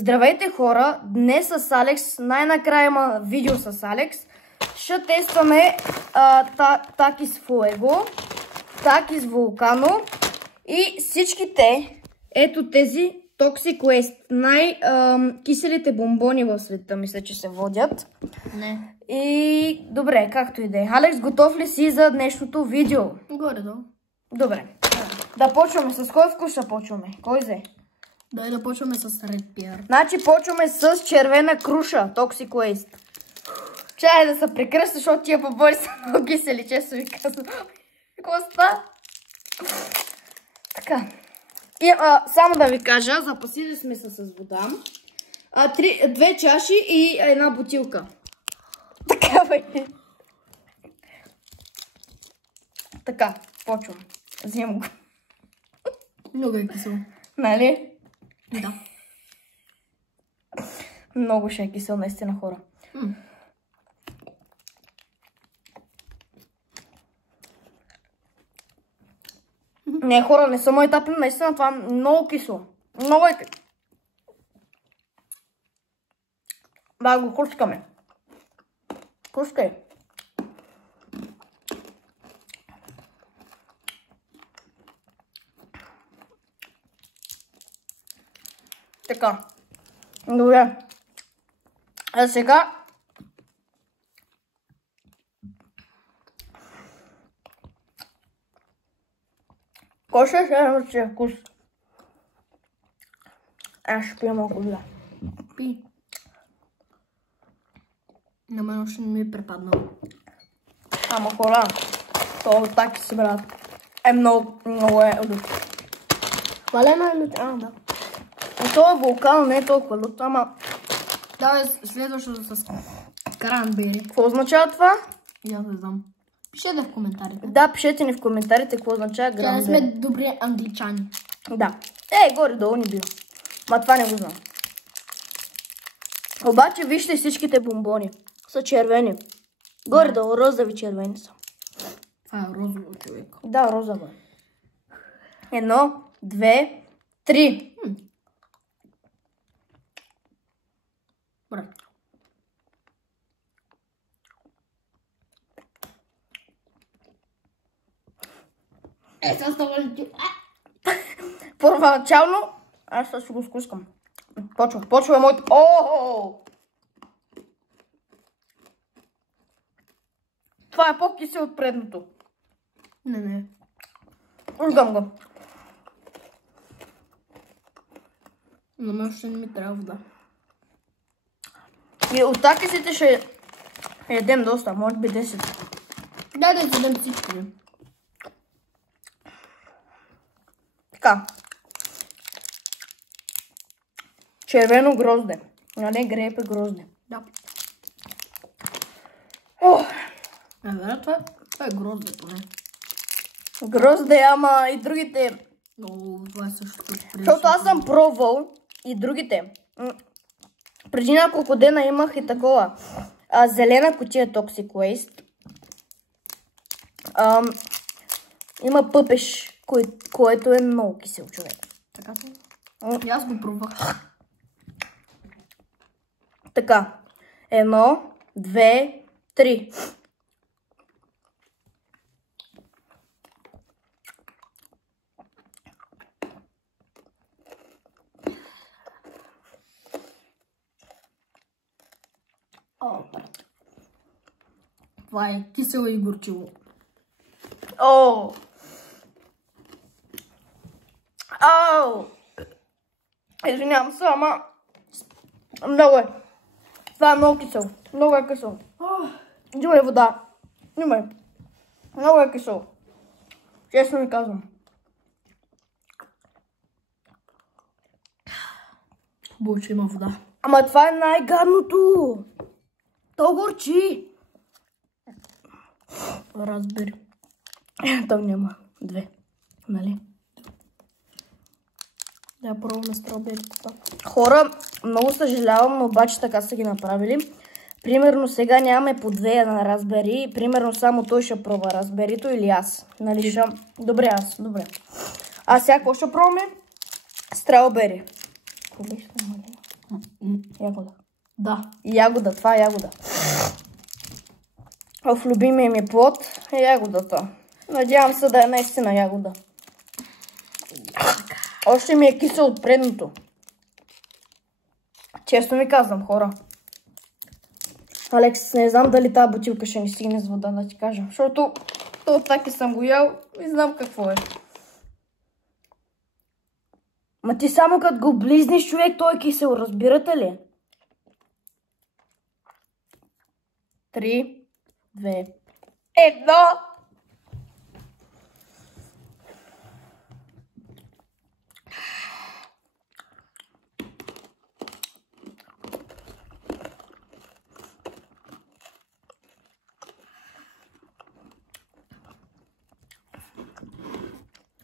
Здравейте хора, днес с Алекс, най-накрая има видео с Алекс. Ще тестваме Takis Fuego, Takis Volcano и всичките, ето тези Toxic Waste, най-киселите бомбони в света, мисля, че се водят. Не. И добре, както и да е. Алекс, готов ли си за днешното видео? Горе-долу. Добре. Да почваме. С кой вкус ще почваме? Кой взе? Дай да почваме с Red Pear. Значи почваме с червена круша, Toxic Waste. Чай да се прекръста, защото тия побори са много кисели, често ви казвам. Какво става? Така. И само да ви кажа, запасили сме се с вода. 2 чаши и една бутилка. Така бе. Така, почвам. Взимам го. Много е кисело. Нали? Да. Много ще е кисел, наистина, хора. Не, хора, не са мои тапли, наистина това е много кисело. Много е... Да, го кускаме. Кускай. Така. Добре. А сега... Кой ще е вкус? Аз ще пия малко вода. Пи. На мен още не ми е препаднало. Ама хора, това таки си, брат. Е много е лут. Хвалено е лут. Да. Това вулкан не е толкова лут, ама... Давай следващото с кранбери. Какво означава това? И аз не знам. Пишете в коментарите. Да, пишете ни в коментарите какво означава Тя не гранбери. сме добри англичани. Да. Горе-долу ни бива. Ма това не го знам. Обаче вижте всичките бомбони. Са червени. Горе-долу розови червени са. Това е розово, човек. Да, розово. 1, 2, 3. Брат. Това става ли? Първоначално аз ще го скускам. Почва моето... О! Това е по-кисел от предното. Не. Уждам го. На мен ще не ми трябва вода. И от такисите ще ядем доста, може би 10. Дай да изядем всички. Така. Червено грозде. А не грейпе, грозде. Да. Ох, Това е грозде поне. грозде, ама и другите. Но това е също. Защото аз съм пробвал и другите. Преди няколко дена имах и такова. Зелена кутия Toxic Waste. Има пъпеш, което е много кисел, човек. Така се. И аз го пробвах. Така. 1, 2, 3. Това е кисело и горчиво. О! Ау! Извинявам се, ама много е. Това е много кисело. Много е кисело. Взимай вода. Взимай. Много е кисело. Честно ви казвам. Хубаво, че има вода. Ама това е най-гадното. То горчи. Разбери. То няма 2. Нали? Да, пробваме строберите. Хора, много съжалявам, но обаче така са ги направили. Примерно сега нямаме по 2 на разбери. Примерно само той ще пробва разберито или аз. Нали ще... Добре, аз. Добре. А сега какво ще пробваме? Страубери. Какво беше? Ягода. Да. Ягода, това е ягода. В любимия ми плод е ягодата. Надявам се да е наистина ягода. Още ми е кисел от предното. Честно ви казвам, хора. Алекс, не знам дали тази бутилка ще ни стигне с вода, да ти кажа. Защото то таки съм го ял и знам какво е. Ма ти само като го близнеш, човек, той е кисел, разбирате ли? 3, 2, 1.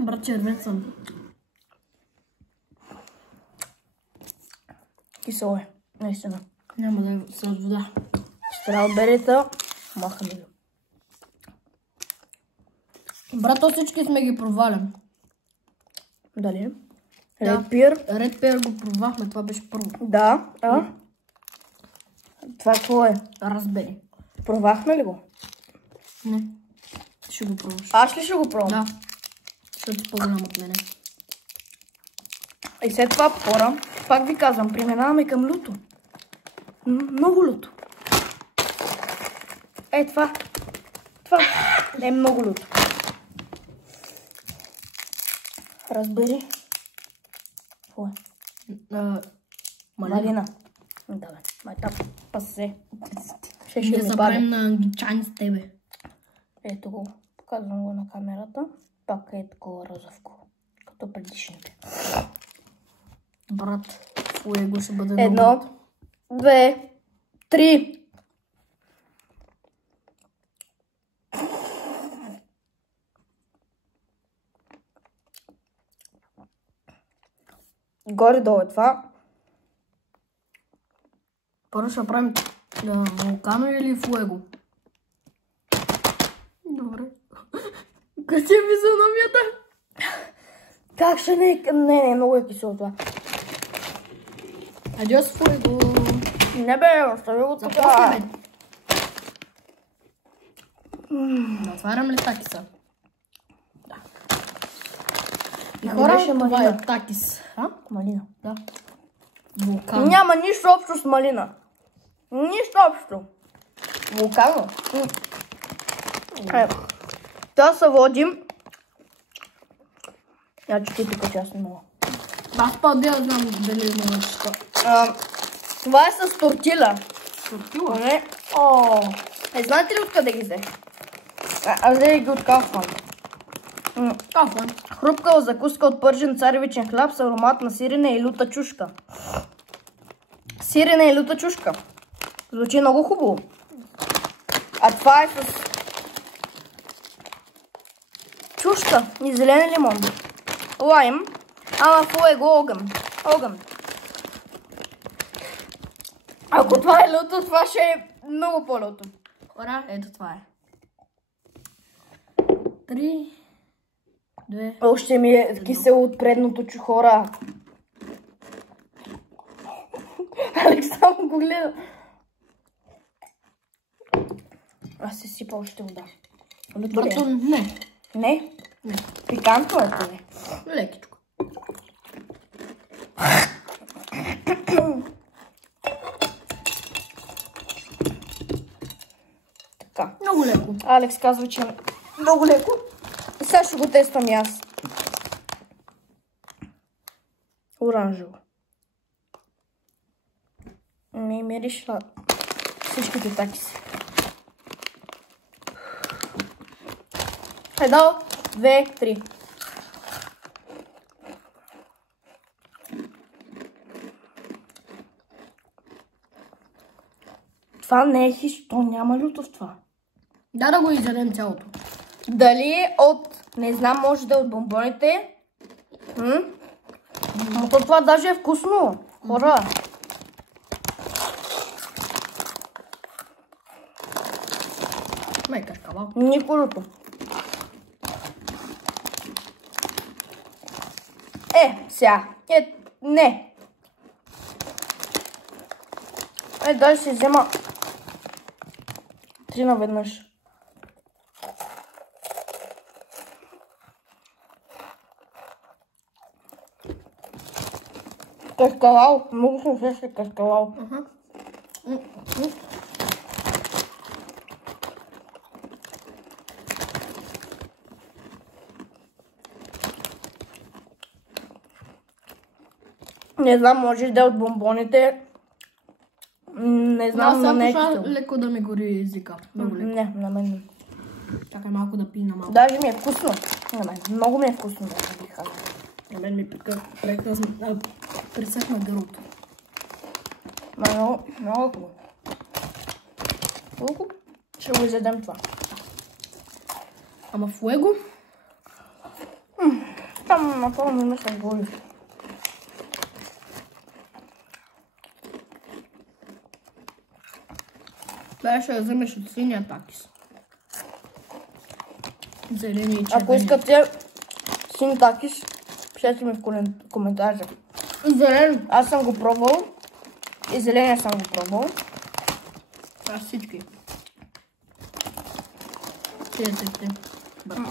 Брат, червен съм. Кисело е, наистина. Няма да е с вода. Страуберите, махаме го. Брат, то всички сме ги проваляли. Дали? Да. Red Pear. Red Pear го провахме, това беше първо. Да, Това какво е? Разбери. Провахме ли го? Не. Ще го пробваш. Аз ли ще го пробвам? Да. Защото е по-голям от мене. И след това, хора, пак ви казвам, преминаваме към люто. Много люто. Това. Това е много люто. Разбери. Какво е? Малина. Да, бе. Майта пасе. Ще Ние ми се паде. правим на англичани с тебе. Ето го. Показвам го на камерата. Пак е такова розовко. Като предишните. Брат, фуего ще бъде много. 1, 2, 3. Горе-долу е това. Първо ще правим вулкано или фуего? Добре. Къде е физиономията? Как ще не е? Не, много е кисело това. Адиос фуего. Не бе, остави го тук. Започваме. Да отварям ли такиса? Да. И Ами хора, беше това малина. е такис. Малина. Да. Вулкан. Няма нищо общо с малина. Нищо общо. Вулкано. Това се водим. Значи ти тук, че аз не мога. Аз по-дел знам дали мога що. Това е с тортила. Тортила? Не. Знаете ли откъде ги взех? Аз взех ги от Kaufland. Кафан. Хрупкава закуска от пържен царевичен хляб с аромат на сирене и люта чушка. Сирене и люта чушка. Звучи много хубаво. А това е с чушка и зелен лимон. Лайм. Ама фуего огън. Огън. Ако това е люто, това ще е много по-люто. Хора, ето това е. 3, 2. Още ми е кисело от предното хора. Алекс само го гледа. Аз се сипа още вода. Брато, не. Не? Не. Пикантно е това. Лекичко. Така. Много леко. Алекс казва, че е много леко. Сега ще го тествам и аз. Оранжево. Ми мириш на всичките такиси. 1, 2, 3. Това не е хищ, то няма люто в това. Да го изядем цялото. Дали от, не знам, може да е от бомбоните. Но това даже е вкусно. Хора. Май кашкавал. Николото. Сега. Не. Дай си взема 3 наведнъж. Каскалал, много съм свеща каскалал. Не знам, може да е от бомбоните. Не знам, на нещо. Аз съм леко да ми гори езика. Не, на мен. Чакай малко да пина малко. Даже ми е вкусно. На мен. Много ми е вкусно да бих казала. На мен ми пресъхна гърлото. Много хубаво. Колко? Ще го изядем това. Ама фуего? Там направо ми се голи. Дай ще я вземеш от синия такис. Зелени и червени. Ако искате син такис, пишете ми в коментарите. Зелен. Аз съм го пробвал. И зеления съм го пробвал. Аз всички. Четете.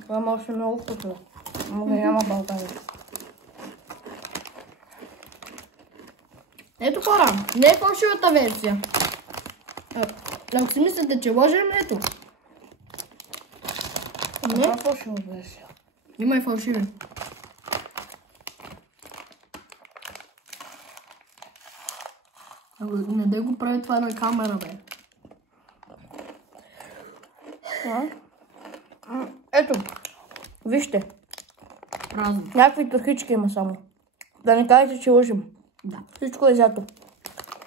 Това може да е много вкусно. Много няма бълтане. Ето хора, не е фалшивата версия. Ако си мислите, че лъжем, ето. Не е фалшива версия. Има и фалшиви. Не дай го прави това на камера, бе. Ето, вижте. Празно. Някакви тухички има само. Да не кажете, че лъжим. Да. Всичко е взято.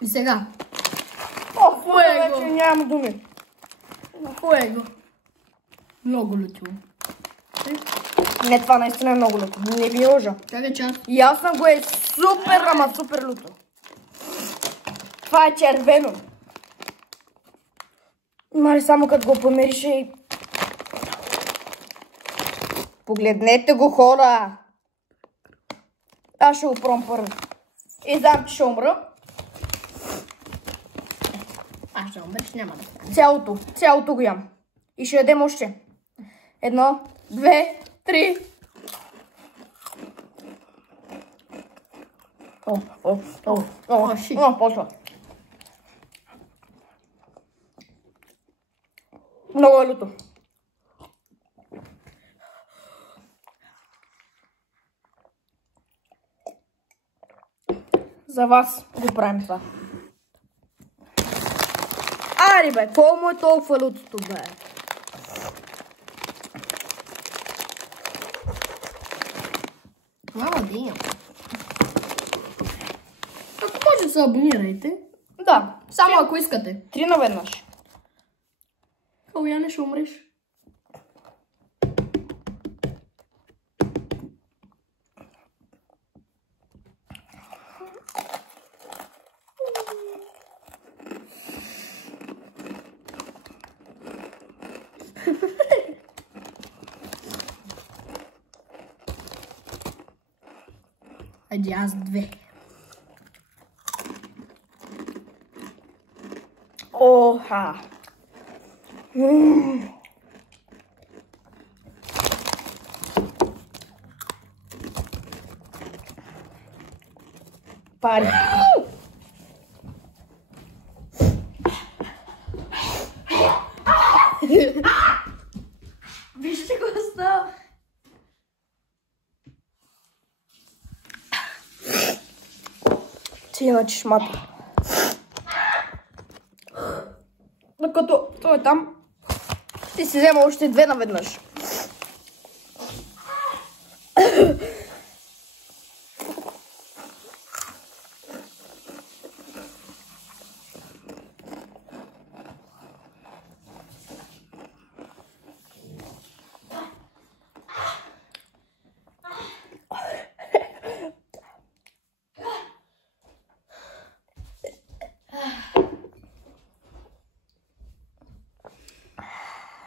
И сега. О, фуего! вече нямам думи. Фуего. Много лютило. Не, това наистина е много люто. Не ви лъжа. Чакай час. Ясно го е супер, ама супер люто. Това е червено. Мали само като го помирише и... Погледнете го, хора! Аз ще го пробвам първо. И знам, че ще умра. Аз ще умреш, няма да стане. Цялото го ям. И ще ядем още. 1, 2, 3. Почва. Много е люто. За вас го правим това. Ари бе, какво му е толкова лютото, бе? Мама диня. Ако може се абонирайте. Да. Само ако искате. 3 наведнъж. Каляне, ще умреш. Айде аз 2. Оха. Пари. Вижте какво става. Ти на чешмата. Докато той е там, ти си взема още 2 наведнъж.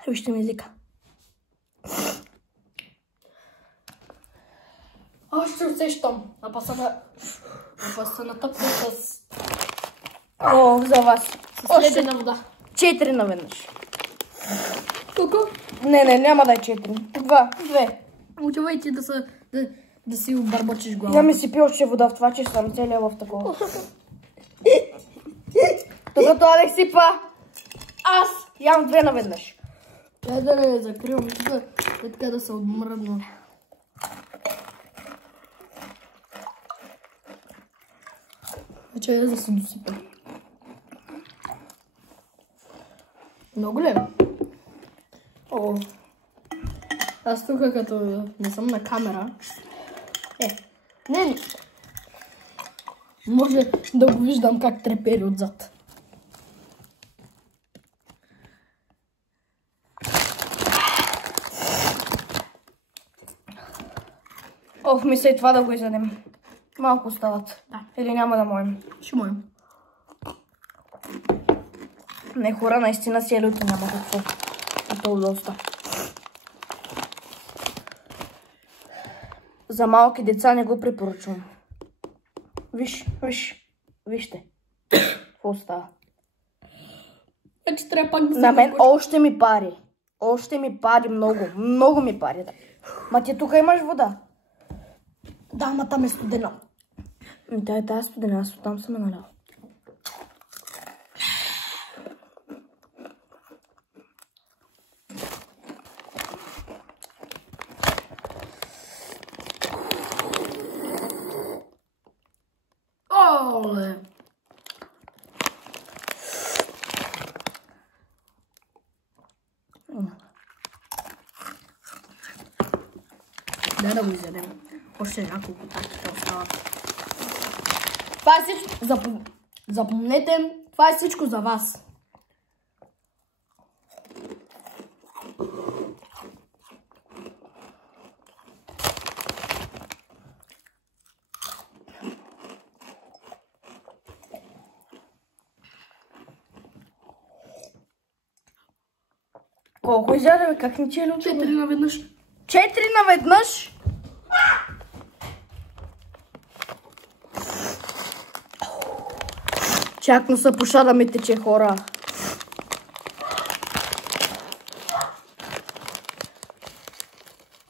Вижте ми езика. Още усещам. Напаса на тъпка с... О, за вас. Още една вода. 4 наведнъж. Колко? Не, няма да е 4. 2. Отивайте да си обърбочиш глава. Я ми си пи още вода в това, че съм целия в такова. Докато Алекс сипа, аз ям 2 наведнъж. Да не закривам, така да се отмръдна. Вече да се досипа. Много ли? О, аз тук като не съм на камера. Не. Може да го виждам как трепери отзад. Мисля и това да го изядем. Малко остават. Да. Или няма да можем. Ще можем. Не, хора, наистина си е люто, няма какво. А то доста. За малки деца не го препоръчвам. Вижте. Какво става? Вече трябва пак да се... На мен още ми пари. Още ми пари много. Много ми пари. Да. Ма ти тук имаш вода. Да, ма там е студена. Тя е тази студена, аз оттам съм налял. Оле! Да го изядем. Още няколко такива остават. Това е всичко. Запомнете, това е всичко за вас. Колко изядем? Как не че е люто? 4 наведнъж. 4 наведнъж? Чак носа поша да ми тече, хора.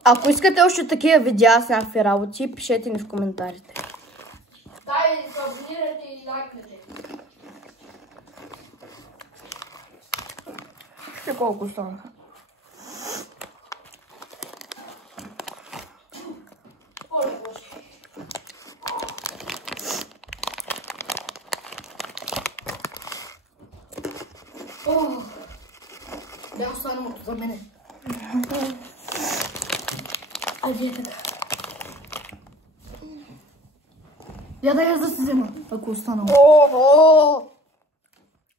Ако искате още такива видеа с някакви работи, пишете ни в коментарите. Дай, се абонирайте и лайкнете. Ще колко останаха? Да, останалото за мене. Айде така. Я да я да се взема, ако останало. Охо!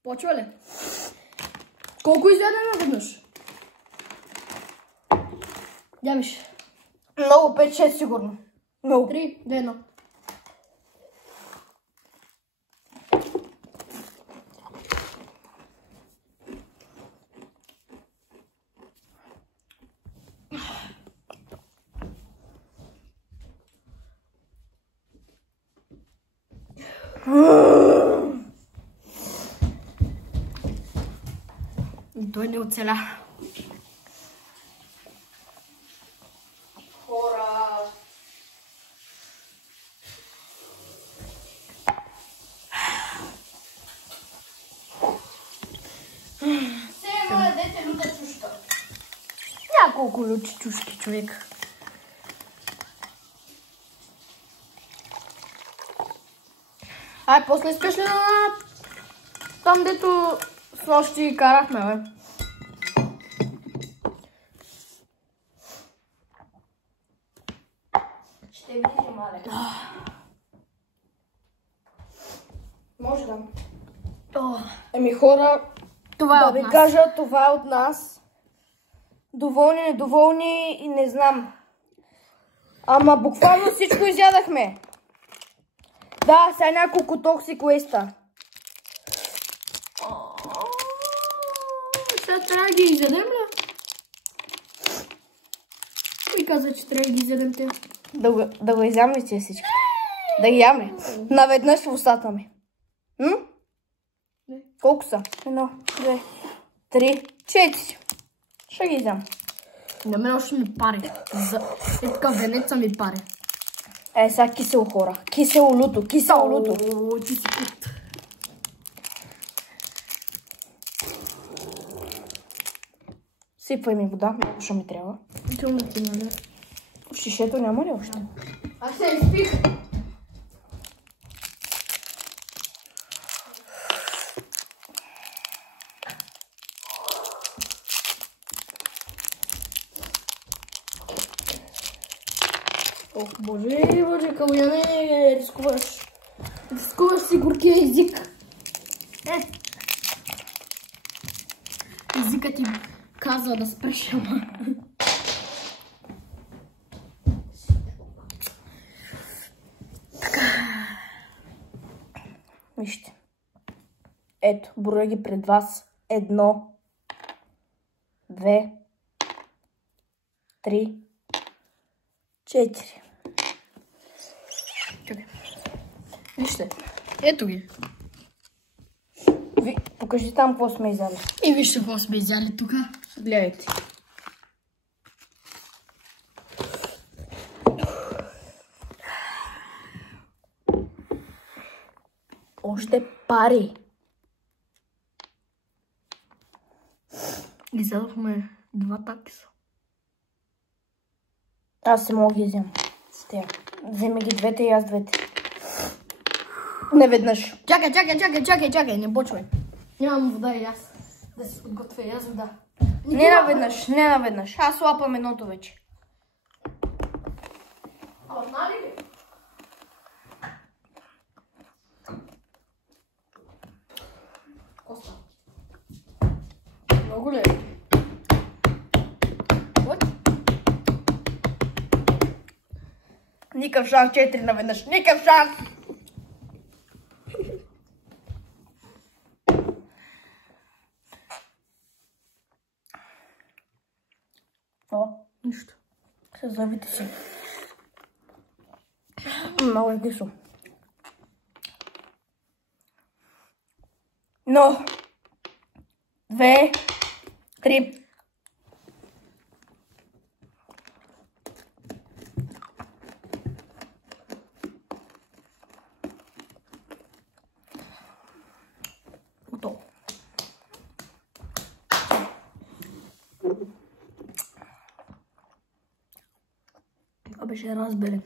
Почва ли? Колко изядем наведнъж? Я виж. Много, 5-6 сигурно. Много. 3, 2, 1. Той не оцеля. Хора! Сега ядете люта чушка. Няколко лючи чушки, човек. Ай, после искаш ли на там, дето с нощи карахме, бе? Ще видим, Алекс. Може да. Еми, хора, Това е да от ви нас. кажа, това е от нас. Доволни, недоволни и не знам. Ама буквално всичко изядахме. Да, сега няколко токси квеста. Сега трябва да ги изядем ли? Кой каза, че трябва да ги изядем те? Да го изям ли ти всички? Да ги яме. Наведнъж в устата ми. Колко са? 1, 2, 3, 4. Ще ги взем. На мен още ми пари. Е така венеца ми пари. Е, сега кисело хора. Кисело люто, кисело люто. О, ти си кут. Сипвай ми вода, много ще ми трябва. Чуме ти, нали? Шишето няма ли още? Аз се изпих. Ох, боже, Каляне, рискуваш. Рискуваш си горкия език. Езикът ти казва да спреш, ама. Вижте. Ето, броя ги пред вас. 1, 2, 3, 4. Чакай. Вижте. Ето ги. Покажи там какво сме изяли. И вижте какво сме изяли тук. Гледайте. Още пари. Изядохме 2 такиса. Аз се мога да ги взема. Вземи ги двете и аз двете. Не веднъж. Чакай, не почвай. Нямам вода и аз. Да се подготвя и аз вода. Не наведнъж. Аз лапам едното вече. Знали ли? Коста. Много ли? Никакъв шанс, 4 наведнъж. Никакъв шанс! О, Нищо. с зъбите си. Много е кисло. Но, 2, 3. Готово. Това беше разберен.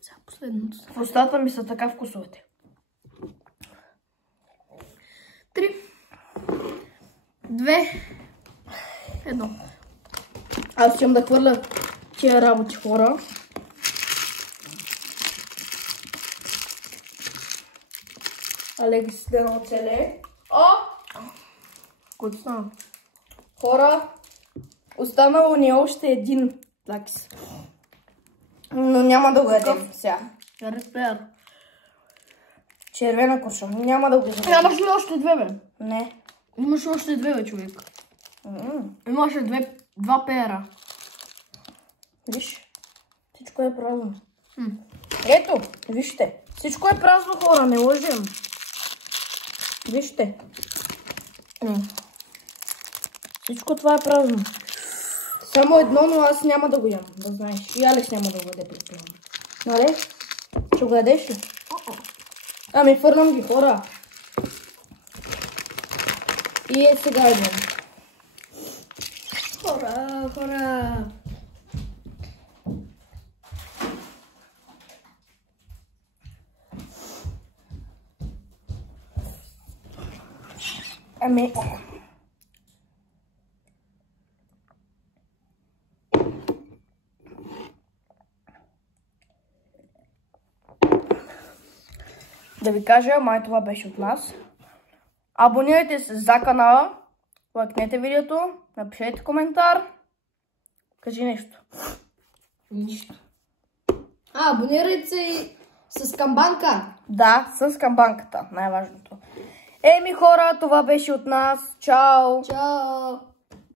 Сега последното. В устата ми са така вкусовете. 3, 2, 1. Аз искам да хвърля тия работи, хора. Алекс да не оцеле. Който стана? Хора, останало ни още един лакс. Но няма да го ядем сега. Респер. Червена курша. Няма да го ядем. Нямаш ли още 2, бе? Не. Имаш още 2, бе, човек. Имаше 2 пера. Виж, всичко е празно. Ето, вижте. Всичко е празно, хора, не лъжем. Вижте. Всичко това е празно. Само едно, но аз няма да го ям, да знаеш. И Алекс няма да го яде, предполагам. Нали? Ще го ядеш ли? Ами фърнам ги, хора. И е сега един. Хора. Ами... Да ви кажа, май това беше от нас. Абонирайте се за канала, лайкнете видеото, напишете коментар. Кажи нещо. Нищо. Абонирайте се и с камбанка. Да, с камбанката, най-важното. Еми хора, това беше от нас. Чао! Чао!